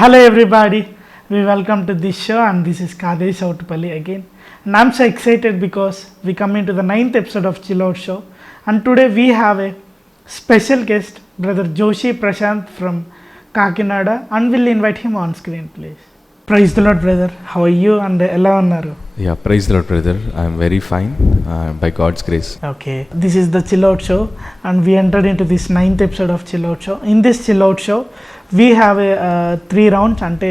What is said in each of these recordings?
Hello everybody, we welcome to this show and this is Kadri Sautupalli again. And I'm so excited because we come into the 9th episode of Chill Out Show and today we have a special guest, Brother Joshi Prashant from Kakinada, and we'll invite him on screen please. Praise the Lord brother, how are you and ela unnaru? Yeah, praise the Lord brother, I am very fine by God's grace. Okay, this is the Chill Out Show and we entered into this 9th episode of Chill Out Show. In this Chill Out Show we have a 3 rounds అంటే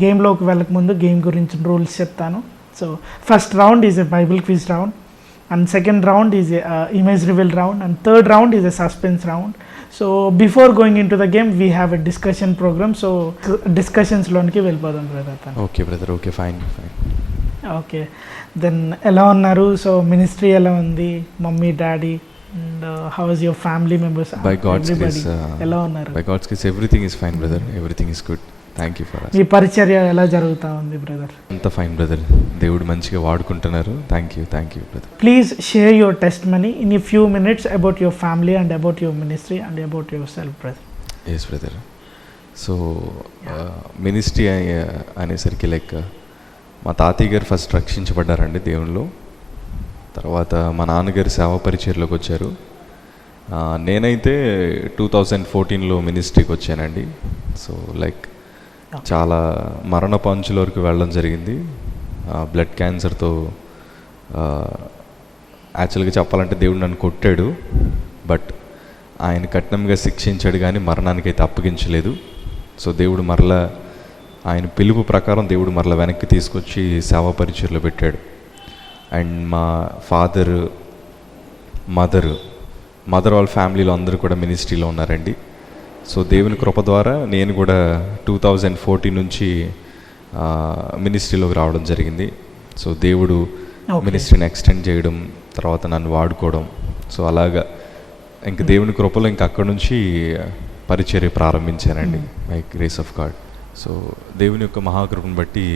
గేమ్లోకి వెళ్ళక ముందు game గురించి rules చెప్తాను. So first round is a Bible quiz round and second round is a image reveal round and third round is a suspense round. So before going in to the game we have a discussion program. So డిస్కషన్స్లోనికి వెళ్ళిపోదాం brother. Okay brother, okay fine fine. Okay then ఎలా ఉన్నారు? So ministry ఎలా ఉంది? Mummy daddy and how is your family members? By God's grace, ఎలా ఉన్నారు? by God's grace everything is fine brother, everything is good. Thank you for us. మీ పరిచర్య ఎలా జరుగుతా ఉంది బ్రదర్? అంత ఫైన్ బ్రదర్, దేవుడు మంచిగా వాడుకుంటున్నారు. Thank you brother. Please share your testimony in a few minutes about your family and about your ministry and about yourself brother. Yes brother. So ministry అనేసరికి like మా తాతయ్య గారు first రక్షించబడ్డారండి దేవునిలో. తర్వాత మా నాన్నగారు సేవా పరిచర్లోకి వచ్చారు. నేనైతే 2014లో మినిస్ట్రీకి వచ్చానండి. సో లైక్ చాలా మరణపాంచుల వరకు వెళ్ళడం జరిగింది. బ్లడ్ క్యాన్సర్తో యాక్చువల్గా చెప్పాలంటే దేవుడు నన్ను కొట్టాడు, బట్ ఆయన కఠినంగా శిక్షించాడు కానీ మరణానికైతే అప్పగించలేదు. సో దేవుడు మరలా ఆయన పిలుపు ప్రకారం దేవుడు మరలా వెనక్కి తీసుకొచ్చి సేవా పరిచర్లో పెట్టాడు. అండ్ మా ఫాదర్ మదర్ వాళ్ళ ఫ్యామిలీలో అందరూ కూడా మినిస్ట్రీలో ఉన్నారండి. సో దేవుని కృప ద్వారా నేను కూడా 2014 నుంచి మినిస్ట్రీలోకి రావడం జరిగింది. సో దేవుడు మినిస్ట్రీని ఎక్స్టెండ్ చేయడం, తర్వాత నన్ను వాడుకోవడం. సో అలాగా ఇంక దేవుని కృపలో ఇంక అక్కడ నుంచి పరిచర్య ప్రారంభించానండి by grace of God. So దేవుని యొక్క మహాకృపను బట్టి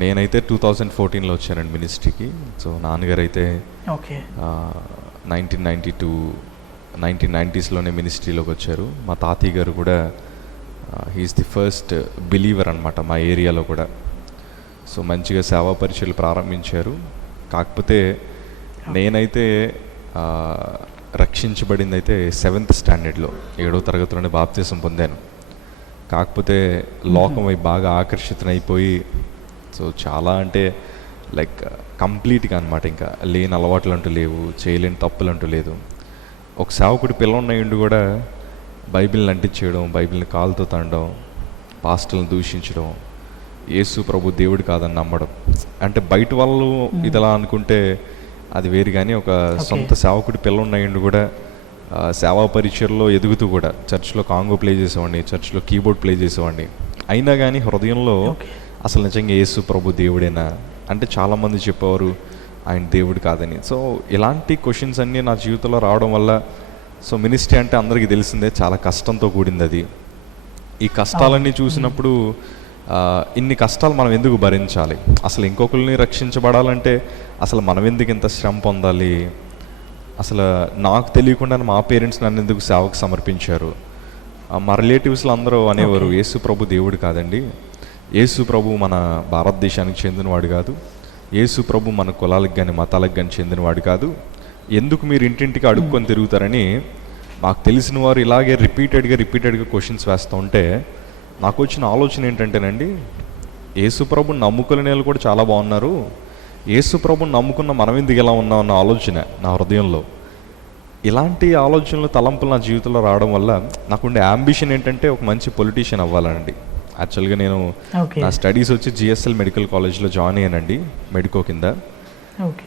నేనైతే 2014లో వచ్చానండి మినిస్ట్రీకి. సో నాన్నగారు అయితే 1990స్లోనే మినిస్ట్రీలోకి వచ్చారు. మా తాతయ్య గారు కూడా హీఈస్ ది ఫస్ట్ బిలీవర్ అనమాట మా ఏరియాలో కూడా. సో మంచిగా సేవా పరిచయలు ప్రారంభించారు. కాకపోతే నేనైతే రక్షించబడింది అయితే 7th స్టాండర్డ్లో 7వ తరగతిలోనే బాప్తిసం పొందాను. కాకపోతే లోకం అవి బాగా ఆకర్షితనైపోయి సో చాలా అంటే లైక్ కంప్లీట్గా అనమాట ఇంకా లేని అలవాట్లు అంటూ లేవు, చేయలేని తప్పులు అంటూ లేదు. ఒక సేవకుడి పిల్లలున్నాయండి కూడా బైబిల్ని అంటించేయడం, బైబిల్ని కాలుతో తండడం, పాస్టర్లను దూషించడం, యేసు ప్రభు దేవుడు కాదని నమ్మడం. అంటే బయట వాళ్ళు ఇదిలా అనుకుంటే అది వేరు, కానీ ఒక సొంత సేవకుడి పిల్లలున్నాయండి కూడా సేవా పరిచయలో ఎదుగుతూ కూడా చర్చ్లో కాంగో ప్లే చేసేవాడిని, చర్చ్లో కీబోర్డ్ ప్లే చేసేవాడిని. అయినా కానీ హృదయంలో అసలు నిజంగా యేసు ప్రభు దేవుడేనా అంటే చాలామంది చెప్పేవారు ఆయన దేవుడు కాదని. సో ఇలాంటి క్వశ్చన్స్ అన్నీ నా జీవితంలో రావడం వల్ల సో మినిస్ట్రీ అంటే అందరికీ తెలిసిందే చాలా కష్టంతో కూడింది అది. ఈ కష్టాలన్నీ చూసినప్పుడు ఇన్ని కష్టాలు మనం ఎందుకు భరించాలి, అసలు ఇంకొకరిని రక్షించబడాలంటే అసలు మనం ఎందుకు ఇంత శ్రమ పొందాలి, అసలు నాకు తెలియకుండా మా పేరెంట్స్ నన్ను ఎందుకు సేవకు సమర్పించారు. మా రిలేటివ్స్లో అందరూ అనేవారు యేసు ప్రభు దేవుడు కాదండి, యేసు ప్రభు మన భారతదేశానికి చెందినవాడు కాదు, యేసు ప్రభు మన కులాలకు కానీ మతాలకు కానీ చెందినవాడు కాదు, ఎందుకు మీరు ఇంటింటికి అడుక్కొని తిరుగుతారని మాకు తెలిసిన వారు ఇలాగే రిపీటెడ్గా క్వశ్చన్స్ వేస్తూ ఉంటే నాకు వచ్చిన ఆలోచన ఏంటంటేనండి, యేసు ప్రభుని నమ్ముకునే వాళ్ళు కూడా చాలా బాగున్నారు, యేసు ప్రభుని నమ్ముకున్న మనం ఎందుకు ఎలా ఉన్నాం అన్న ఆలోచన నా హృదయంలో. ఇలాంటి ఆలోచనలు తలంపులు నా జీవితంలో రావడం వల్ల నాకుండే అంబిషన్ ఏంటంటే ఒక మంచి పొలిటీషియన్ అవ్వాలండి. యాక్చువల్గా నేను నా స్టడీస్ వచ్చి జిఎస్ఎల్ మెడికల్ కాలేజ్లో జాయిన్ అయ్యానండి మెడికో కింద.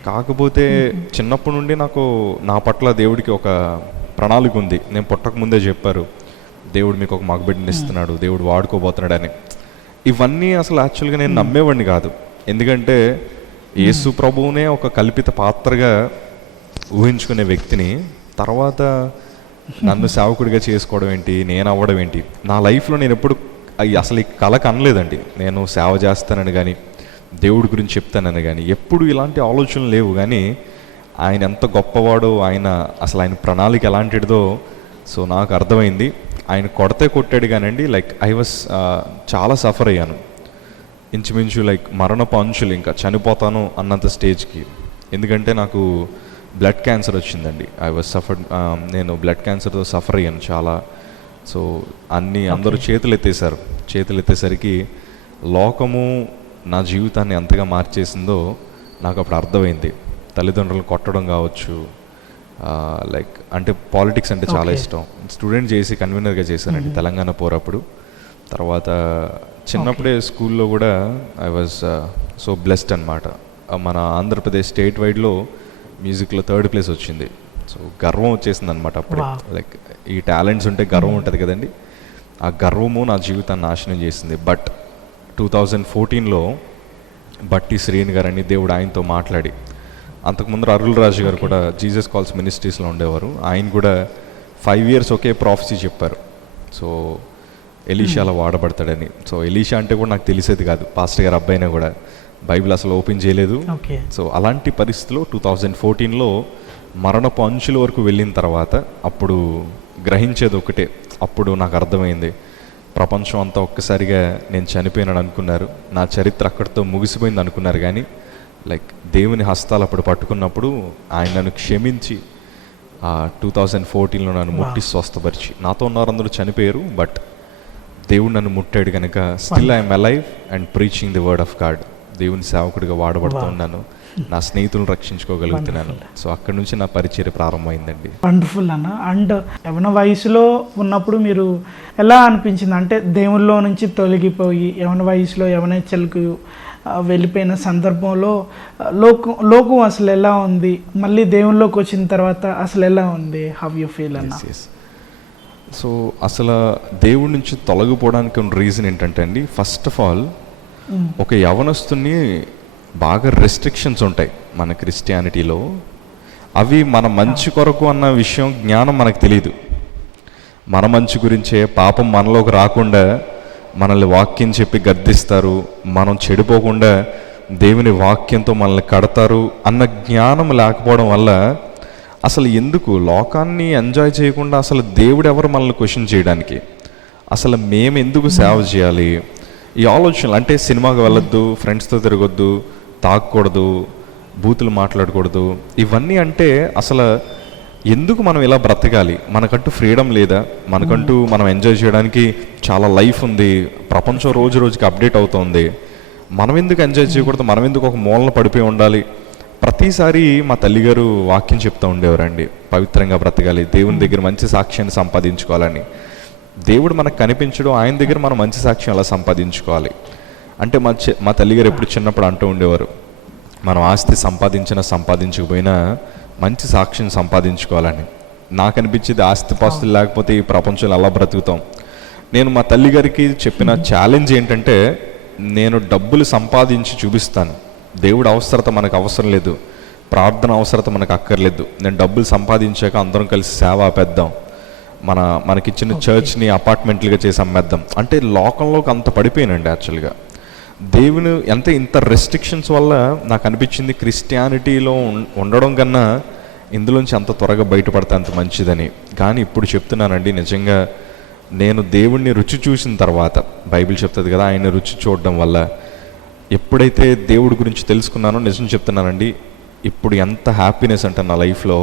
కాకపోతే చిన్నప్పటి నుండి నాకు నా పట్ల దేవుడికి ఒక ప్రణాళిక ఉంది. నేను పుట్టక ముందే చెప్పారు దేవుడు మీకు ఒక మగబిడ్డని ఇస్తున్నాడు, దేవుడు వాడుకోబోతున్నాడు అని. ఇవన్నీ అసలు యాక్చువల్గా నేను నమ్మేవాడిని కాదు. ఎందుకంటే యేసు ప్రభువునే ఒక కల్పిత పాత్రగా ఊహించుకునే వ్యక్తిని తర్వాత నన్ను సేవకుడిగా చేసుకోవడం ఏంటి, నేను అవ్వడం ఏంటి. నా లైఫ్లో నేను ఎప్పుడు అసలు ఈ కళ కనలేదండి. నేను సేవ చేస్తానని కానీ దేవుడి గురించి చెప్తానని కానీ ఎప్పుడు ఇలాంటి ఆలోచనలు లేవు. కానీ ఆయన ఎంత గొప్పవాడో, ఆయన అసలు ఆయన ప్రణాళిక ఎలాంటిదో సో నాకు అర్థమైంది. ఆయన కొట్టాడు కానండి, లైక్ ఐ వాస్ చాలా సఫర్ అయ్యాను. ఇంచుమించు లైక్ మరణపు అంచులు, ఇంకా చనిపోతాను అన్నంత స్టేజ్కి. ఎందుకంటే నాకు బ్లడ్ క్యాన్సర్ వచ్చిందండి. ఐ వాజ్ సఫర్డ్, నేను బ్లడ్ క్యాన్సర్తో సఫర్ అయ్యాను చాలా. సో అందరూ చేతులు ఎత్తేసరికి లోకము నా జీవితాన్ని ఎంతగా మార్చేసిందో నాకు అప్పుడు అర్థమైంది. తల్లిదండ్రులు కొట్టడం కావచ్చు, లైక్ అంటే పాలిటిక్స్ అంటే చాలా ఇష్టం. స్టూడెంట్ చేసి కన్వీనర్గా చేశానండి తెలంగాణ పోరప్పుడు. తర్వాత చిన్నప్పుడే స్కూల్లో కూడా ఐ వాజ్ సో బ్లెస్డ్ అనమాట. మన ఆంధ్రప్రదేశ్ స్టేట్ వైడ్లో మ్యూజిక్లో 3rd ప్లేస్ వచ్చింది. సో గర్వం వచ్చేసింది అనమాట అప్పుడే. లైక్ ఈ టాలెంట్స్ ఉంటే గర్వం ఉంటుంది కదండి, ఆ గర్వము నా జీవితాన్ని నాశనం చేసింది. బట్ 2014లో బట్టి శ్రీని గారని దేవుడు ఆయనతో మాట్లాడి, అంతకుముందు అరుల్ రాజు గారు కూడా జీసస్ కాల్స్ మినిస్ట్రీస్లో ఉండేవారు. ఆయన కూడా 5 years ఒకే ప్రాఫెసీ చెప్పారు. సో ఎలీషాలో వాడబడతాడని. సో ఎలీషా అంటే కూడా నాకు తెలిసేది కాదు, పాస్టర్ గారు అబ్బాయినా కూడా బైబిల్ అసలు ఓపెన్ చేయలేదు. సో అలాంటి పరిస్థితిలో 2014లో మరణపు అంచుల వరకు వెళ్ళిన తర్వాత అప్పుడు గ్రహించేది ఒకటే. అప్పుడు నాకు అర్థమైంది, ప్రపంచం అంతా ఒక్కసారిగా నేను చనిపోయినాడు అనుకున్నారు, నా చరిత్ర అక్కడితో ముగిసిపోయింది అనుకున్నారు. కానీ లైక్ దేవుని హస్తాలు అప్పుడు పట్టుకున్నప్పుడు ఆయన నన్ను క్షమించి 2014లో నన్ను ముట్టి స్వస్థపరిచి, నాతో ఉన్నవారందరూ చనిపోయారు బట్ దేవుడు నన్ను ముట్టాడు కనుక still I'm alive and preaching the word of God. దేవుని సేవకుడిగా వాడబడుతున్నాను, నా స్నేహితులను రక్షించుకోగలుగుతున్నాను. సో అక్కడి నుంచి నా పరిచర్య ప్రారంభమైందండి. వండర్ఫుల్ అన్న. అండ్ యవన వయసులో ఉన్నప్పుడు మీరు ఎలా అనిపించింది, అంటే దేవుల్లో నుంచి తొలగిపోయి యవన వయసులో యవనేచ్ఛలకు వెళ్ళిపోయిన సందర్భంలో లోకం అసలు ఎలా ఉంది, మళ్ళీ దేవుల్లోకి వచ్చిన తర్వాత అసలు ఎలా ఉంది, హౌ యూ ఫీల్ అన్న? సో అసలు దేవుడి నుంచి తొలగిపోవడానికి ఉన్న రీజన్ ఏంటంటే అండి, ఫస్ట్ ఆఫ్ ఆల్ ఒక యవనస్తుని బాగా రెస్ట్రిక్షన్స్ ఉంటాయి మన క్రిస్టియానిటీలో. అవి మన మంచి కొరకు అన్న విషయం జ్ఞానం మనకు తెలియదు. మన మంచి గురించే, పాపం మనలోకి రాకుండా మనల్ని వాక్యం చెప్పి గద్దిస్తారు, మనం చెడిపోకుండా దేవుని వాక్యంతో మనల్ని కడతారు అన్న జ్ఞానం లేకపోవడం వల్ల అసలు ఎందుకు లోకాన్ని ఎంజాయ్ చేయకుండా అసలు దేవుడు ఎవరు మనల్ని క్వశ్చన్ చేయడానికి, అసలు మేము ఎందుకు సేవ చేయాలి, ఈ ఆలోచనలు. అంటే సినిమాకి వెళ్ళొద్దు, ఫ్రెండ్స్తో తిరగొద్దు, తాగకూడదు, బూతులు మాట్లాడకూడదు, ఇవన్నీ అంటే అసలు ఎందుకు మనం ఇలా బ్రతకాలి, మనకంటూ ఫ్రీడమ్ లేదా, మనకంటూ మనం ఎంజాయ్ చేయడానికి చాలా లైఫ్ ఉంది, ప్రపంచం రోజు రోజుకి అప్డేట్ అవుతుంది, మనం ఎందుకు ఎంజాయ్ చేయకూడదు, మనం ఎందుకు ఒక మూలన పడిపోయి ఉండాలి. ప్రతిసారి మా తల్లిగారు వాక్యం చెప్తూ ఉండేవారండి, పవిత్రంగా బ్రతకాలి, దేవుని దగ్గర మంచి సాక్ష్యాన్ని సంపాదించుకోవాలని. దేవుడు మనకు కనిపించడం, ఆయన దగ్గర మనం మంచి సాక్ష్యం అలా సంపాదించుకోవాలి. అంటే మా తల్లిగారు ఎప్పుడు చిన్నప్పుడు అంటూ ఉండేవారు, మనం ఆస్తి సంపాదించకపోయినా మంచి సాక్ష్యం సంపాదించుకోవాలని. నాకు అనిపించేది ఆస్తిపాస్తులు లేకపోతే ఈ ప్రపంచంలో అలా బ్రతుకుతాం. నేను మా తల్లిగారికి చెప్పిన ఛాలెంజ్ ఏంటంటే, నేను డబ్బులు సంపాదించి చూపిస్తాను, దేవుడు అవసరత మనకు అవసరం లేదు, ప్రార్థన అవసరత మనకు అక్కర్లేదు, నేను డబ్బులు సంపాదించాక అందరం కలిసి సేవ ఆపేద్దాం, మనకిచ్చిన చర్చ్ని అపార్ట్మెంట్లుగా చేసి అమ్మేద్దాం. అంటే లోకంలోకి అంత పడిపోయానండి. యాక్చువల్గా దేవుని ఇంత రెస్ట్రిక్షన్స్ వల్ల నాకు అనిపించింది క్రిస్టియానిటీలో ఉండడం కన్నా ఇందులోంచి అంత త్వరగా బయటపడితే అంత మంచిదని. కానీ ఇప్పుడు చెప్తున్నానండి, నిజంగా నేను దేవుణ్ణి రుచి చూసిన తర్వాత, బైబిల్ చెప్తుంది కదా, ఆయన రుచి చూడడం వల్ల ఎప్పుడైతే దేవుడి గురించి తెలుసుకున్నానో, నిజం చెప్తున్నానండి, ఇప్పుడు ఎంత హ్యాపీనెస్ అంటే నా లైఫ్లో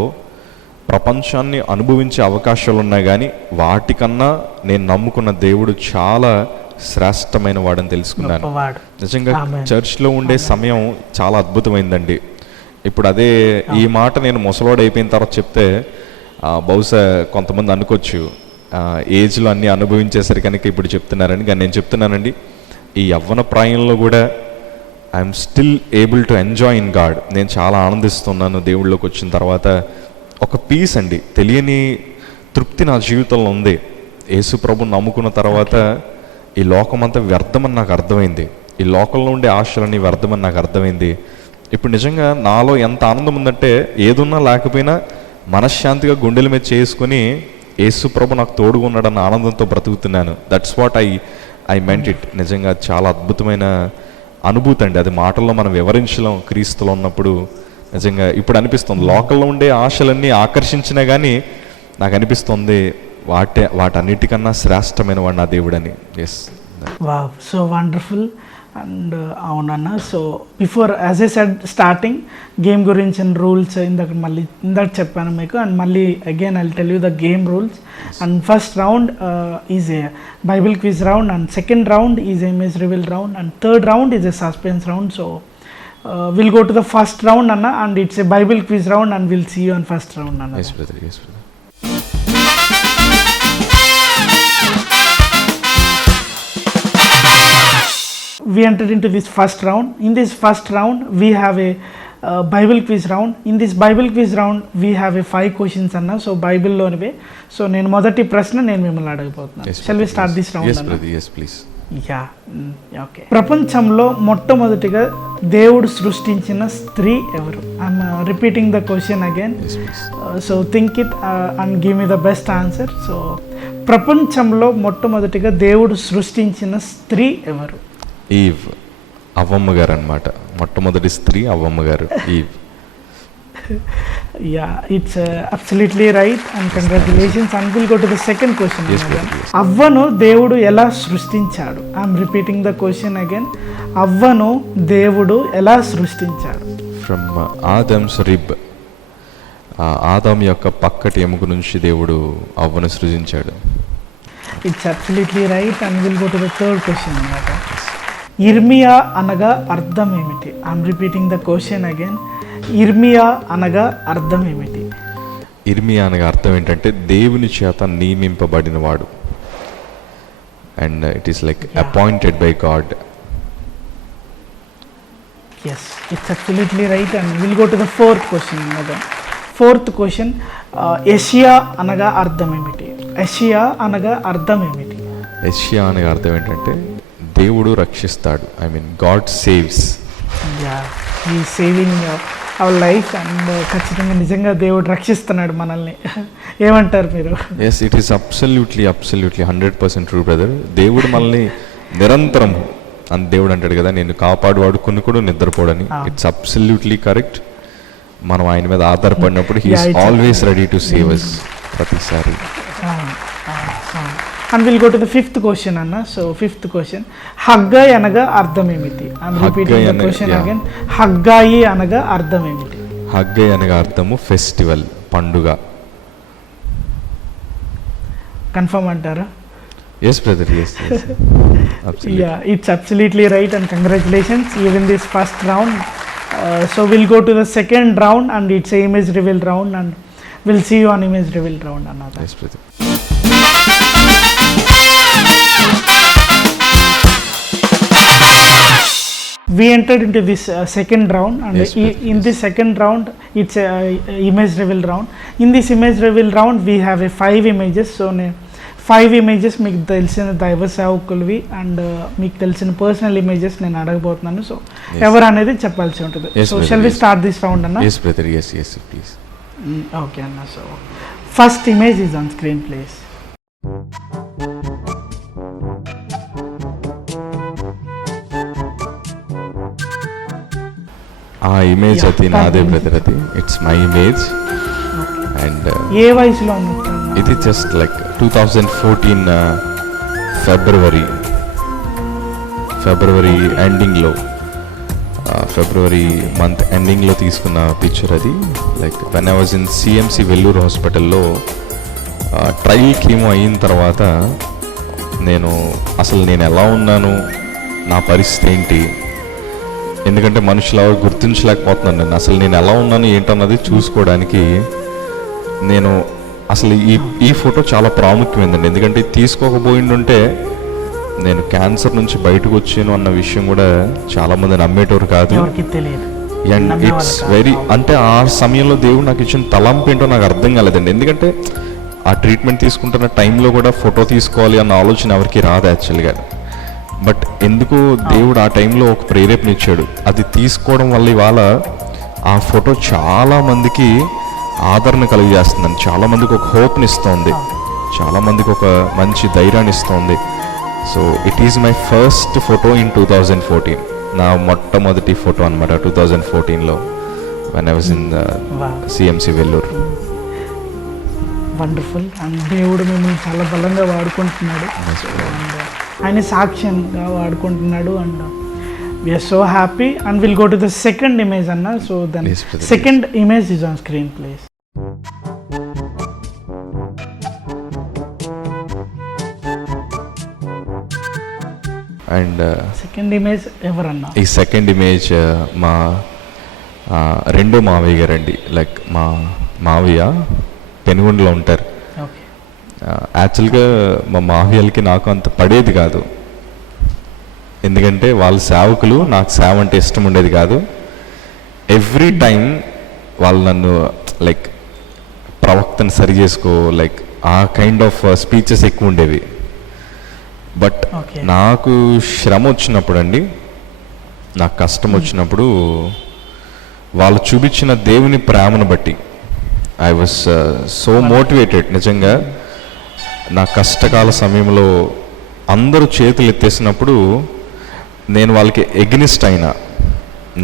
ప్రపంచాన్ని అనుభవించే అవకాశాలు ఉన్నాయి, కానీ వాటికన్నా నేను నమ్ముకున్న దేవుడు చాలా శ్రేష్టమైన వాడని తెలుసుకున్నాను. నిజంగా చర్చ్లో ఉండే సమయం చాలా అద్భుతమైందండి. ఇప్పుడు అదే ఈ మాట నేను ముసలోడు అయిపోయిన తర్వాత చెప్తే బహుశా కొంతమంది అనుకోవచ్చు ఏజ్లో అన్నీ అనుభవించేసరికి కనుక ఇప్పుడు చెప్తున్నారని. కానీ నేను చెప్తున్నానండి, ఈ యవ్వన ప్రాయంలో కూడా I'm still able to enjoy in God. నేను చాలా ఆనందిస్తున్నాను దేవుళ్ళలోకి వచ్చిన తర్వాత. ఒక పీస్ అండి, తెలియని తృప్తి నా జీవితంలో ఉంది. యేసు ప్రభుని నమ్ముకున్న తర్వాత ఈ లోకమంతా వ్యర్థమని నాకు అర్థమైంది, ఈ లోకంలో ఉండే ఆశలన్నీ వ్యర్థమని నాకు అర్థమైంది. ఇప్పుడు నిజంగా నాలో ఎంత ఆనందం ఉందంటే, ఏదున్నా లేకపోయినా మనశ్శాంతిగా గుండెల మీద చేసుకుని యేసు ప్రభు నాకు తోడుగా ఉన్నాడన్న ఆనందంతో బ్రతుకుతున్నాను. That's what I meant it. నిజంగా చాలా అద్భుతమైన అనుభూతి అండి, అది మాటల్లో మనం వివరించలేం. క్రీస్తులో ఉన్నప్పుడు నిజంగా ఇప్పుడు అనిపిస్తుంది, లోకల్లో ఉండే ఆశలన్నీ ఆకర్షించినా కానీ నాకు అనిపిస్తుంది వాటన్నిటికన్నా శ్రేష్టమైన వాడు నా దేవుడని. Yes. Wow, so wonderful. And అవునన్నా, so before as a said starting game గురించిన రూల్స్ ఇందాక చెప్పాను మీకు. అండ్ మళ్ళీ again I tell you the game rules. And first round is a Bible quiz round, and second round is a image reveal round, and third round is a suspense round. So will go to the first round అన్న, and it's a Bible quiz round, and will see you on first round అన్న. Yes brother, yes brother. We entered into this first round. In this first round, we have a Bible quiz round. In this Bible quiz round, we have a 5 questions anna. So Bible లోనివే. So నేను మొదటి ప్రశ్న నేను మిమ్మల్ని అడగబోతున్నాను. Shall we start this round? Yes brother, yes please. Ya, okay. ప్రపంచంలో మొట్టమొదటిగా దేవుడు సృష్టించిన స్త్రీ ఎవరు? I'm repeating the question again. So think it and give me the best answer. So ప్రపంచంలో మొట్టమొదటిగా దేవుడు సృష్టించిన స్త్రీ ఎవరు? ఈవ్, అవ్వమ్మ గారు అనమాట. మొట్టమొదటి స్త్రీ అవ్వమ్మ గారు, Eve. Ya, it's absolutely right and congratulations. And will go to the second question. అవ్వను దేవుడు ఎలా సృష్టించాడు? I'm repeating the question again. అవ్వను దేవుడు ఎలా సృష్టించాడు? From ఆదమ్స్ rib. ఆదాం యొక్క పక్కటి ఎముక నుంచి దేవుడు అవ్వను సృజించాడు. It's absolutely right and will go to the third question అనమాట. ఇర్మియా అనగా అర్థం ఏమిటి? I'm repeating the question again. ఇర్మియా అనగా అర్థం ఏమిటి? ఇర్మియా అనగా అర్థం ఏంటంటే దేవుని చేత నియమింపబడిన వాడు. And it is like appointed by God. Yes, it's absolutely right and will go to the fourth question అనగా. ఫోర్త్ క్వశ్చన్, యెషయా అనగా అర్థం ఏమిటి? యెషయా అనగా అర్థం ఏమిటి? యెషయా అనగా అర్థం ఏంటంటే దేవుడు రక్షిస్తాడు. I mean God saves. Yeah, ఈ సేవింగ్ అవర్ లైఫ్. అండ్ ఖచ్చితంగా నిజంగా దేవుడు రక్షిస్తున్నాడు మనల్ని. ఏమంటారు మీరు? Yes, it is absolutely 100% true brother. దేవుడు మనల్ని నిరంతరం అని దేవుడు అంటాడు కదా, నేను కాపాడువాడు కొన్ని కూడా నిద్రపోడని. It's absolutely correct. మనం ఆయన మీద ఆధారపడినప్పుడు he is always ready to save us ప్రతిసారి. And will go to the fifth question అన్న. సో ఫిఫ్త్ క్వశ్చన్, హగ్గాయి అనగా అర్థం ఏమిటి? I'm repeating the question again. హగ్గాయి అనగా అర్థం ఏమిటి? హగ్గాయి అనగా అర్థము ఫెస్టివల్, పండుగ. కన్ఫర్మ్ అంటారా? Yes brother, yes. Ya, it's absolutely right and congratulations. You win this first round. So will go to the second round and it's image reveal round and will see you on image reveal round అన్నది. Yes brother. We entered into this second round and yes, in this second round it's a image reveal round. In this image reveal round we have a 5 images. So 5 images మీకు తెలిసిన దైవ సేవకులవి and మీకు తెలిసిన personal images నేను అడగబోతున్నాను. So ఎవరు అనేది చెప్పాల్సి ఉంటుంది. So shall we start this round అన్న? yes brother, yes please. Okay అన్న. So first image is on screen please. ఆ ఇమేజ్ అది నాదే బ్రదర్. అది ఇట్స్ మై ఇమేజ్. అండ్ ఏ వయసులో ఉన్నట్టు? ఇది జస్ట్ లైక్ 2014 ఫిబ్రవరి ఎండింగ్లో, ఫిబ్రవరి మంత్ ఎండింగ్లో తీసుకున్న పిక్చర్ అది. Like when I was in CMC Vellore హాస్పిటల్లో ట్రయల్ కీమో అయిన తర్వాత నేను ఎలా ఉన్నాను, నా పరిస్థితి ఏంటి, ఎందుకంటే మనుషులు ఎవరు గుర్తించలేకపోతున్నాను నేను ఎలా ఉన్నాను ఏంటన్నది చూసుకోవడానికి నేను అసలు ఈ ఫోటో చాలా ప్రాముఖ్యమైందండి. ఎందుకంటే తీసుకోకపోయిండుంటే నేను క్యాన్సర్ నుంచి బయటకు వచ్చాను అన్న విషయం కూడా చాలామంది నమ్మేటోరు కాదు. అండ్ ఇట్స్ వెరీ, అంటే ఆ సమయంలో దేవుడు నాకు ఇచ్చిన తలంపు ఏంటో నాకు అర్థం కాలేదండి. ఎందుకంటే ఆ ట్రీట్మెంట్ తీసుకుంటున్న టైంలో కూడా ఫోటో తీసుకోవాలి అన్న ఆలోచన ఎవరికి రాదు యాక్చువల్గా. బట్ ఎందుకు దేవుడు ఆ టైంలో ఒక ప్రేరేపణ ఇచ్చాడు. అది తీసుకోవడం వల్ల ఇవాళ ఆ ఫోటో చాలామందికి ఆదరణ కలిగజేస్తుందండి. చాలామందికి ఒక హోప్ని ఇస్తుంది, చాలామందికి ఒక మంచి ధైర్యాన్ని ఇస్తుంది. So it is my first photo in 2014. నా మొట్టమొదటి ఫోటో అనమాట 2014లో when I was in CMC Vellore. Wonderful. And దేవుడు మిమ్మల్ని చాలా బలంగా వాడుకుంటున్నాడు అండ్ ఆయన సాక్ష్యంగా వాడుకుంటున్నాడు and we're so happy and will go to the second image అన్న. So then Yes, brother. Second image is on screen please. And second ఇమేజ్ ఎవరన్నా? ఈ సెకండ్ ఇమేజ్ మా రెండో మావయ్య గారండి. లైక్ మా మావయ్య పెనుగొండలో ఉంటారు. ఓకే. యాక్చువల్గా మా మావయ్యలకి నాకు అంత పడేది కాదు, ఎందుకంటే వాళ్ళ సేవకులు, నాకు సేవ అంటే ఇష్టం ఉండేది కాదు. ఎవ్రీ టైం వాళ్ళు నన్ను లైక్ ప్రవక్తను సరి చేసుకో, లైక్ ఆ కైండ్ ఆఫ్ స్పీచెస్ ఎక్కువ ఉండేవి. But Okay. నాకు శ్రమ వచ్చినప్పుడు అండి, నాకు కష్టం వచ్చినప్పుడు వాళ్ళు చూపించిన దేవుని ప్రేమను బట్టి ఐ వాజ్ సో మోటివేటెడ్. నిజంగా నా కష్టకాల సమయంలో అందరూ చేతులు ఎత్తేసినప్పుడు నేను వాళ్ళకి ఎగ్నిస్ట్ అయినా,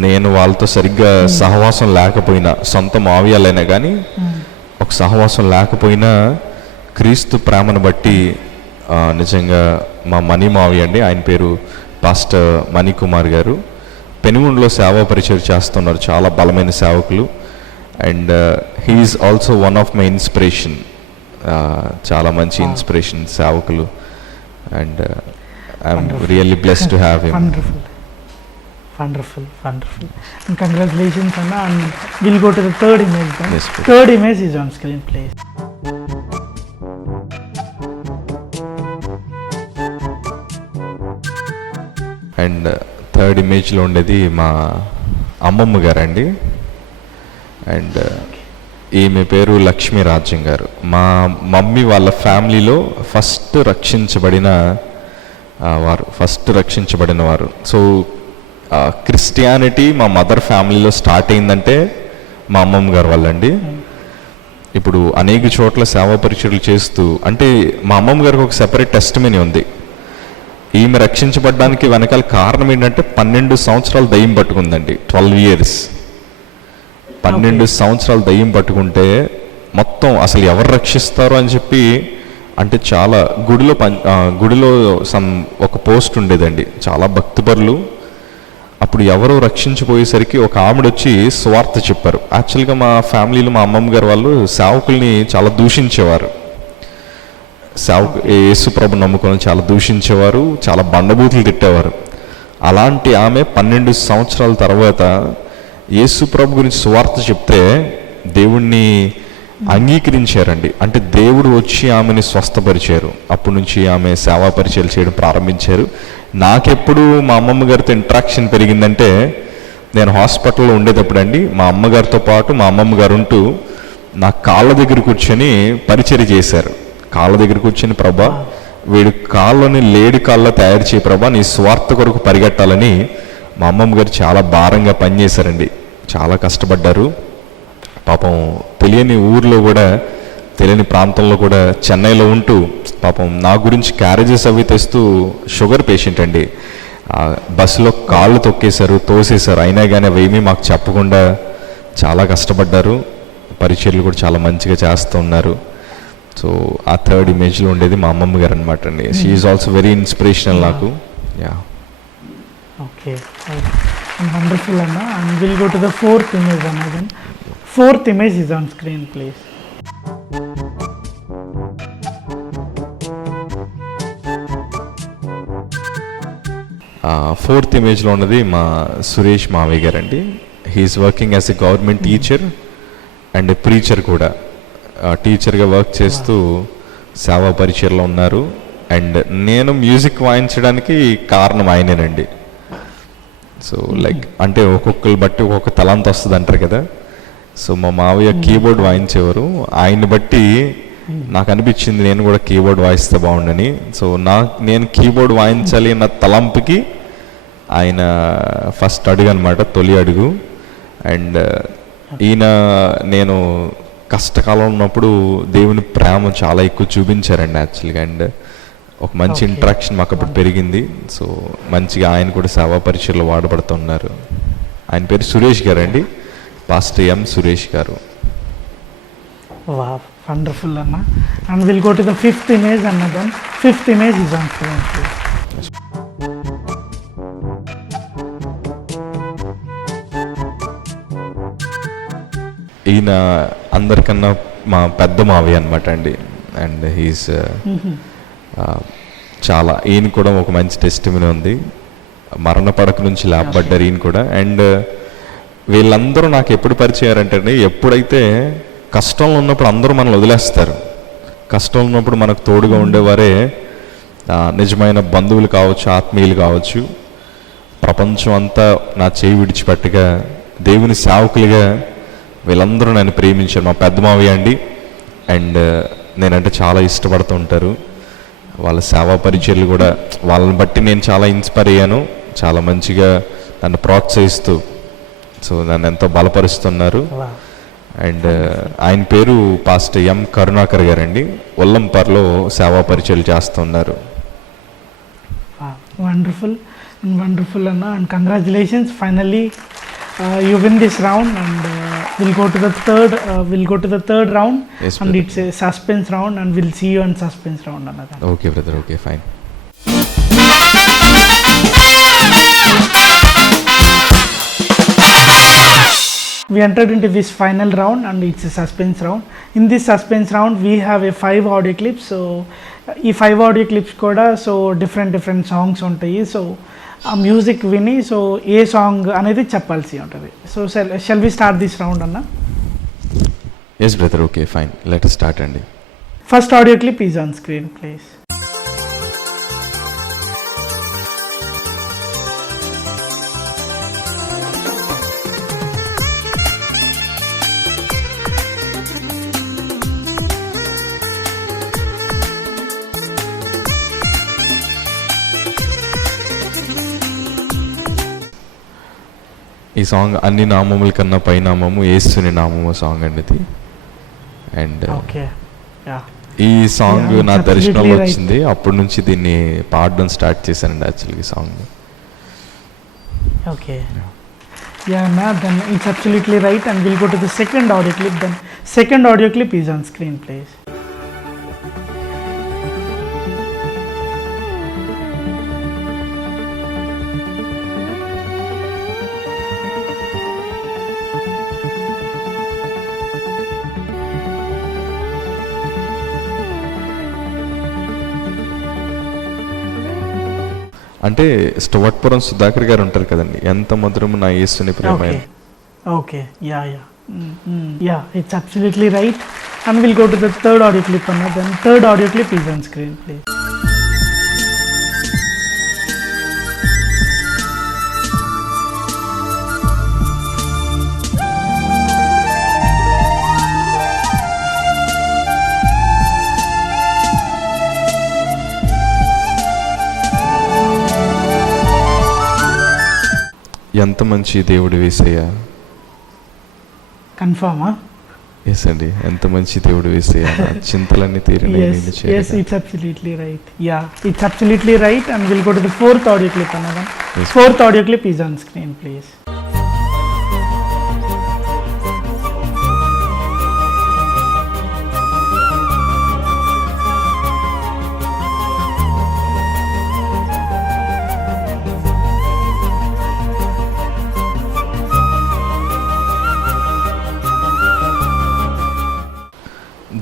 నేను వాళ్ళతో సరిగ్గా సహవాసం లేకపోయినా, సొంత మావయ్యాలైనా కానీ ఒక సహవాసం లేకపోయినా క్రీస్తు ప్రేమను బట్టి నిజంగా మా మణి మావయ్య అండి, ఆయన పేరు పాస్టర్ మణికుమార్ గారు, పెనుగొండలో సేవా పరిచయం చేస్తున్నారు, చాలా బలమైన సేవకులు. And he is also one of my inspiration, చాలా మంచి ఇన్స్పిరేషన్ సేవకులు. And I'm really blessed to have him. Wonderful wonderful wonderful and congratulations అన్న. And will go to the third image. Yes, please. Third image is on screen please. And third ఇమేజ్లో ఉండేది మా అమ్మమ్మ గారండి. And ఈమె పేరు లక్ష్మీ రాజ్యం గారు. మా మమ్మీ వాళ్ళ ఫ్యామిలీలో ఫస్ట్ రక్షించబడిన వారు. సో క్రిస్టియానిటీ మా మదర్ ఫ్యామిలీలో స్టార్ట్ అయిందంటే మా అమ్మమ్మ గారు వాళ్ళండి. ఇప్పుడు అనేక చోట్ల సేవా పరిచర్యలు చేస్తూ, అంటే మా అమ్మమ్మ గారికి ఒక సెపరేట్ టెస్టిమనీ ఉంది. ఈమె రక్షించబడడానికి వెనకాల కారణం ఏంటంటే 12 సంవత్సరాలు దయ్యం పట్టుకుందండి. 12 years 12 సంవత్సరాలు దయ్యం పట్టుకుంటే మొత్తం అసలు ఎవరు రక్షిస్తారో అని చెప్పి, అంటే చాలా గుడిలో ఒక పోస్ట్ ఉండేదండి, చాలా భక్తిపరులు. అప్పుడు ఎవరో రక్షించిపోయేసరికి ఒక ఆవిడ వచ్చి స్వార్థ చెప్పారు. యాక్చువల్గా మా ఫ్యామిలీలో మా అమ్మమ్మ గారు వాళ్ళు సేవకుల్ని చాలా దూషించేవారు, యేసుప్రభు నమ్ముకొని చాలా దూషించేవారు, చాలా బండబూతులు తిట్టేవారు. అలాంటి ఆమె 12 సంవత్సరాల తర్వాత యేసుప్రభు గురించి సువార్త చెప్తే దేవుణ్ణి అంగీకరించారండి. అంటే దేవుడు వచ్చి ఆమెని స్వస్థపరిచారు. అప్పటి నుంచి ఆమె సేవా పరిచయాలు చేయడం ప్రారంభించారు. నాకెప్పుడు మా అమ్మమ్మ గారితో ఇంట్రాక్షన్ పెరిగిందంటే, నేను హాస్పిటల్లో ఉండేటప్పుడు అండి, మా అమ్మగారితో పాటు మా అమ్మమ్మ గారు ఉంటూ నా కాళ్ళ దగ్గర కూర్చొని పరిచర్య చేశారు. కాళ్ళ దగ్గర కూర్చొని, ప్రభా వీడి కాళ్ళని లేడి కాళ్ళ తయారు చేయ ప్రభా, నీ స్వార్థ కొరకు పరిగెట్టాలని మా అమ్మమ్మ గారు చాలా భారంగా పనిచేశారండి. చాలా కష్టపడ్డారు పాపం. తెలియని ఊర్లో కూడా, తెలియని ప్రాంతంలో కూడా, చెన్నైలో ఉంటూ పాపం నా గురించి క్యారేజెస్ అవి తెస్తూ, షుగర్ పేషెంట్ అండి, బస్సులో కాళ్ళు తొక్కేశారు, తోసేశారు. అయినా కానీ అవేమీ మాకు చెప్పకుండా చాలా కష్టపడ్డారు. పరిచర్లు కూడా చాలా మంచిగా చేస్తూ ఉన్నారు. సో ఆ థర్డ్ ఇమేజ్లో ఉండేది మా అమ్మమ్మ గారు అనమాట అండి. She is also very inspirational నాకు. యా, ఓకే, వండర్ఫుల్ అన్న. And will go to the fourth image అన్న. Then fourth image is on screen please. Fourth ఇమేజ్లో ఉన్నది మా సురేష్ మావయ్య గారు అండి. He is working as a government teacher and preacher కూడా. టీచర్గా వర్క్ చేస్తూ సేవా పరిచయలో ఉన్నారు. అండ్ నేను మ్యూజిక్ వాయించడానికి కారణం ఆయనేనండి. సో లైక్ అంటే ఒక్కొక్కరు బట్టి ఒక్కొక్క తలాంత వస్తుంది అంటారు కదా. సో మా మావయ్య కీబోర్డ్ వాయించేవారు. ఆయన్ని బట్టి నాకు అనిపించింది నేను కూడా కీబోర్డ్ వాయిస్తే బాగుండని. సో నేను కీబోర్డ్ వాయించాలి అన్న తలంపుకి ఆయన ఫస్ట్ అడుగు అనమాట, తొలి అడుగు. అండ్ ఈయన నేను కష్టకాలం ఉన్నప్పుడు దేవుని ప్రేమ చాలా ఎక్కువ చూపించారండి యాక్చువల్గా. అండ్ ఒక మంచి ఇంట్రాక్షన్ మాకు అప్పుడు పెరిగింది. సో మంచిగా ఆయన కూడా సేవా పరిచయలో వాడబడుతున్నారు. ఆయన పేరు సురేష్ గారు అండి, పాస్టర్ ఎం సురేష్ గారు. వా వండర్ఫుల్ అన్న. And will go to the fifth image అన్న. Then fifth image is on screen please. ఈయన అందరికన్నా మా పెద్ద మావి అనమాట అండి. అండ్ హీస్ చాలా, ఈయన కూడా ఒక మంచి టెస్టిమనీ ఉంది. మరణ పడక నుంచి లేపబడ్డారు ఈయన కూడా. అండ్ వీళ్ళందరూ నాకు ఎప్పుడు పరిచయారంటే అండి, ఎప్పుడైతే కష్టంలో ఉన్నప్పుడు అందరూ మనల్ని వదిలేస్తారు. కష్టంలో ఉన్నప్పుడు మనకు తోడుగా ఉండేవారే నిజమైన బంధువులు కావచ్చు, ఆత్మీయులు కావచ్చు. ప్రపంచం అంతా నా చేయి విడిచిపెట్టగా దేవుని సేవకులుగా వీళ్ళందరూ నన్ను ప్రేమించారు. మా పెద్ద మావయ్య అండి. అండ్ నేనంటే చాలా ఇష్టపడుతూ ఉంటారు. వాళ్ళ సేవా పరిచర్లు కూడా, వాళ్ళని బట్టి నేను చాలా ఇన్స్పైర్ అయ్యాను. చాలా మంచిగా నన్ను ప్రోత్సహిస్తూ నన్ను ఎంతో బలపరుస్తున్నారు. అండ్ ఆయన పేరు పాస్టర్ ఎం కరుణాకర్ గారండి. ఒల్లంపర్లో సేవా పరిచర్లు చేస్తున్నారు. వండర్ఫుల్ వండర్ఫుల్ అన్న. And congratulations, finally you win this round. And we'll go to the third round. Yes, and brother. it's a suspense round, and we'll see you in suspense round another. Okay brother, okay fine. We entered into this final round, and it's a suspense round. In this suspense round we have a 5 audio clips. So ఈ 5 audio clips కూడా so different songs ఉంటాయి. So ఆ music విని so ఏ song అనేది చెప్పాల్సి ఉంటుంది. So shall we start this round అన్న? Yes brother, okay fine, let us start అండి. First audio clip is on screen please. ఈ సాంగ్ అన్ని నామముల కన్నా పైనామము యేసుని నామము సాంగ్ అండి ఇది. అండ్ ఓకే, యా, ఈ సాంగ్ Yeah, నా it's దర్శనంలో absolutely right. వచ్చింది. అప్పటి నుంచి దీన్ని పాడడం స్టార్ట్ చేశానండి యాక్చువల్గా ఈ సాంగ్. ఓకే, యా అన్న. Then it's absolutely right. And will go to the second audio clip. Then second audio clip is on screen please. అంటే స్టవట్పురం సుధాకర్ గారు ఉంటారు కదండి, ఎంత మధురము నా యేసుని ప్రేమ. Okay, okay, ya, ya, it's absolutely right. And will go to the third audio clip అన్న. Then third audio clip is on screen please. ఎంత మంచి దేవుడు యేసయ్య. కన్ఫర్మా? ఎస్ అండి, ఎంత మంచి దేవుడు యేసయ్య. నా చింతలన్నీ తీరిన Yes, it's absolutely right. Yeah, it's absolutely right. And we'll go to the fourth audio clip another. Yes. Fourth audio clip is on screen, please.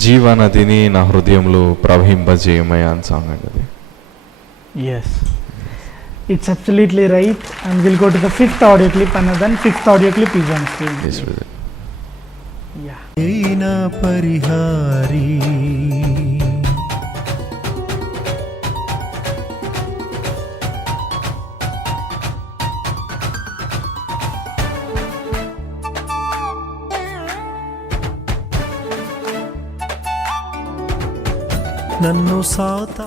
జీవనదిని నా హృదయంలో ప్రవహింపజేయమయ్యా అని సాంగ్ అండి అది. Yes, it's absolutely right. And we'll go to the fifth audio clip and then fifth audio clip is on screen. Yes, brother. Yeah. అయినా పరిహారి నన్ను సాతా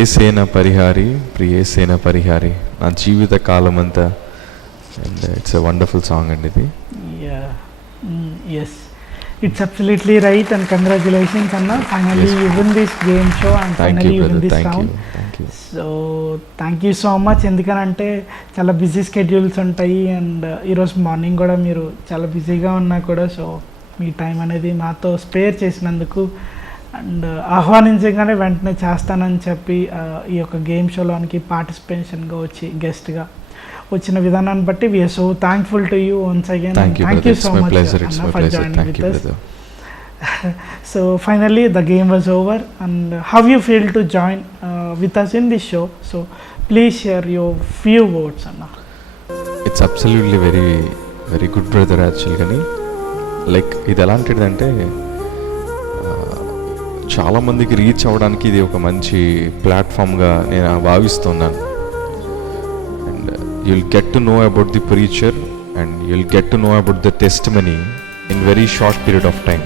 ఏసేన పరిహారి, ప్రియేసేన పరిహారి నా జీవిత కాలం అంతా. And it's a wonderful song అండి ఇది. Yeah. Yes, it's absolutely right. And congratulations, Anna. Finally, Yes. you win this game show and thank finally you you win brother, this thank round. You, thank you. So thank you so much. ఎందుకనంటే చాలా busy schedules ఉంటాయి and ఈరోజు morning కూడా మీరు చాలా బిజీగా ఉన్నా కూడా సో మీ టైం అనేది మాతో స్పేర్ చేసినందుకు అండ్ ఆహ్వానించగానే వెంటనే చేస్తానని చెప్పి ఈ యొక్క గేమ్ షోలోనికి పార్టిసిపేషన్గా వచ్చి గెస్ట్గా వచ్చిన విధానాన్ని బట్టి we are so thankful to you once again. Thank you so much for joining with us. So finally the game was over, and how you feel to join with us in this show? So please share your few words, Anna. It's absolutely very very good brother. Actual కానీ like ఇది ఎలాంటిదంటే చాలామందికి reach అవ్వడానికి ఇది ఒక మంచి ప్లాట్ఫామ్గా నేను భావిస్తున్నాను. And you'll get to know about the preacher and you'll get to know about the testimony in very short period of time.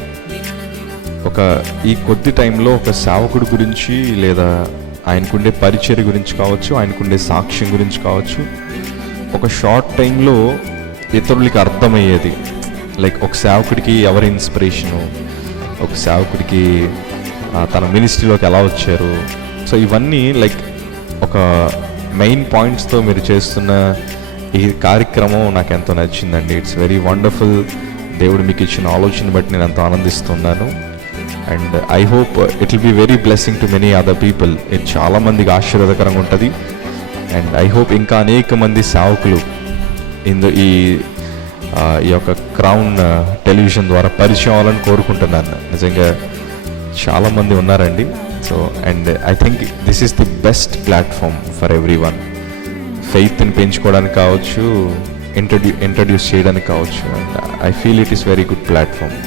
ఈ కొద్ది టైంలో ఒక సేవకుడి గురించి లేదా ఆయనకుండే పరిచర్య గురించి కావచ్చు, ఆయనకుండే సాక్ష్యం గురించి కావచ్చు, ఒక షార్ట్ టైంలో ఇతరులకి అర్థమయ్యేది. లైక్ ఒక సేవకుడికి ఎవరి ఇన్స్పిరేషను, ఒక సేవకుడికి తన మినిస్ట్రీలోకి ఎలా వచ్చారు. సో ఇవన్నీ లైక్ ఒక మెయిన్ పాయింట్స్తో మీరు చేస్తున్న ఈ కార్యక్రమం నాకు ఎంతో నచ్చిందండి. It's very wonderful. దేవుడు మీకు ఇచ్చిన ఆలోచన బట్టి నేను ఎంతో ఆనందిస్తున్నాను. And I hope it will be very blessing to many other people. ఇది చాలామందికి ఆశీర్వాదకరంగా ఉంటుంది. అండ్ ఐ హోప్ ఇంకా అనేక మంది సేవకులు ఈ యొక్క క్రౌన్ టెలివిజన్ ద్వారా పరిచయం అవ్వాలని కోరుకుంటున్నాను. నిజంగా చాలామంది ఉన్నారండి. So and I think this is the best platform for everyone. ఫెయిత్ని పెంచుకోవడానికి కావచ్చు, ఇంట్రడ్యూస్ చేయడానికి కావచ్చు. And I feel it is very good platform.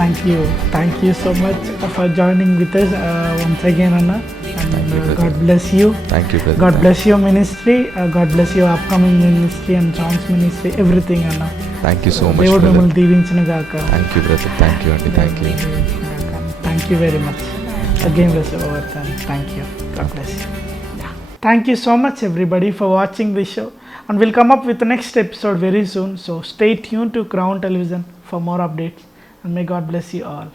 Thank you so much for joining with us once again, Anna. And God bless you. Thank you, brother. God bless your ministry. God bless your upcoming ministry and John's ministry, everything, Anna. Thank you so much, దేవుడు brother. మిమ్మల్ని దీవించిన గాక. Thank you, brother. Thank you, auntie. Thank you. Thank you very much. Again, bless you over time. Thank you. God bless you. Yeah. Thank you so much, everybody, for watching this show. And we'll come up with the next episode very soon. So stay tuned to Crown Television for more updates. And may God bless you all.